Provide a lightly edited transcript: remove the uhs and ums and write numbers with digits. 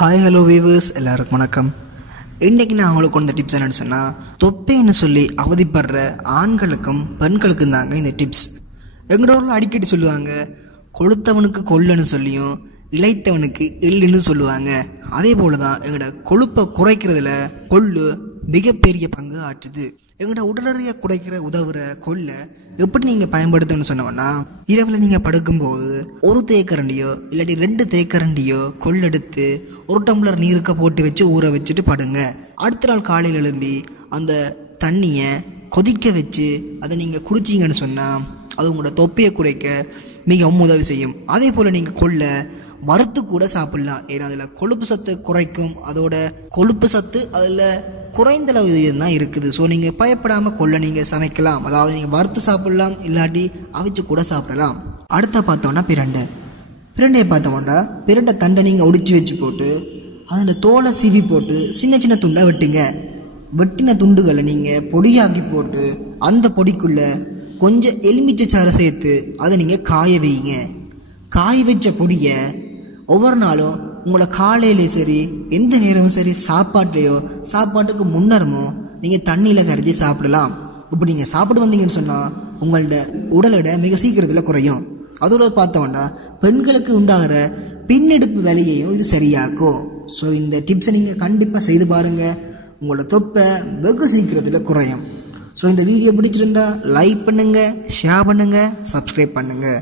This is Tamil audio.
ஹாய் ஹலோ வீவர்ஸ் எல்லாருக்கும் வணக்கம். இன்றைக்கி நான் அவங்களுக்கு கொண்ட டிப்ஸ் என்னென்னு சொன்னால், தொப்பைன்னு சொல்லி அவதிப்படுற ஆண்களுக்கும் பெண்களுக்கும் தாங்க இந்த டிப்ஸ். எங்களோட ஊரில் அடிக்கடி சொல்லுவாங்க, கொளுத்தவனுக்கு கொல்லுன்னு சொல்லியும் இளைத்தவனுக்கு எள்ளுன்னு சொல்லுவாங்க. அதே போல் தான் எங்களோட கொழுப்பை குறைக்கிறதுல கொள்ளு மிகப்பெரிய பங்கு ஆற்றுது. எங்களோட உடலறையை குறைக்கிற உதவுற கொள்ளை எப்படி நீங்கள் பயன்படுத்தணும்னு சொன்னோம்னா, இரவில் நீங்கள் படுக்கும்போது ஒரு தேக்கரண்டியோ இல்லாட்டி 2 தேக்கரண்டியோ கொள்ளெடுத்து ஒரு டம்ளர் நீருக்கு போட்டு வச்சு ஊற வச்சுட்டு படுங்க. அடுத்த நாள் காலையில் எழும்பி அந்த தண்ணியை கொதிக்க வச்சு அதை நீங்கள் குடிச்சிங்கன்னு சொன்னால் அது உங்களோட தொப்பையை குறைக்க மிகவும் உதவி செய்யும். அதே போல் நீங்கள் கொள்ளை வறுத்து கூட சாப்பிடலாம். ஏன்னா அதில் கொழுப்பு சத்து குறைக்கும். அதோட கொழுப்பு சத்து அதில் குறைந்த அளவு தான் இருக்குது. ஸோ நீங்கள் பயப்படாமல் கொள்ளை நீங்கள் சமைக்கலாம். அதாவது நீங்கள் வறுத்து சாப்பிடலாம், இல்லாட்டி அவிச்சு கூட சாப்பிடலாம். அடுத்த பார்த்தோன்னா பிரண்டையை பார்த்தோம்னா பிரண்டை தண்டை நீங்கள் ஒடிச்சு வச்சு போட்டு அதில் தோலை சீவி போட்டு சின்ன சின்ன துண்டாக வெட்டுங்க. வெட்டின துண்டுகளை நீங்கள் பொடியாக்கி போட்டு அந்த பொடிக்குள்ளே கொஞ்சம் எலுமிச்சை சாறை சேர்த்து அதை நீங்கள் காய வைங்க. காய வச்ச பொடியை ஒவ்வொரு நாளும் உங்களை காலையிலே சரி எந்த நேரமும் சரி சாப்பாட்டுக்கு முன்னரமோ நீங்கள் தண்ணியில் கரைச்சி சாப்பிடலாம். இப்படி நீங்கள் சாப்பிட்டு வந்தீங்கன்னு சொன்னால் உங்களோட உடல் எடை மிக சீக்கிரத்தில் குறையும். அதோட பார்த்தோம்னா பெண்களுக்கு உண்டாகிற பின்னெடுப்பு வேலையையும் இது சரியாக்கும். ஸோ இந்த டிப்ஸை நீங்கள் கண்டிப்பாக செய்து பாருங்கள். உங்களோட தொப்பை வெகு சீக்கிரத்தில் குறையும். ஸோ இந்த வீடியோ பிடிச்சிருந்தா லைக் பண்ணுங்கள், ஷேர் பண்ணுங்கள், சப்ஸ்கிரைப் பண்ணுங்கள்.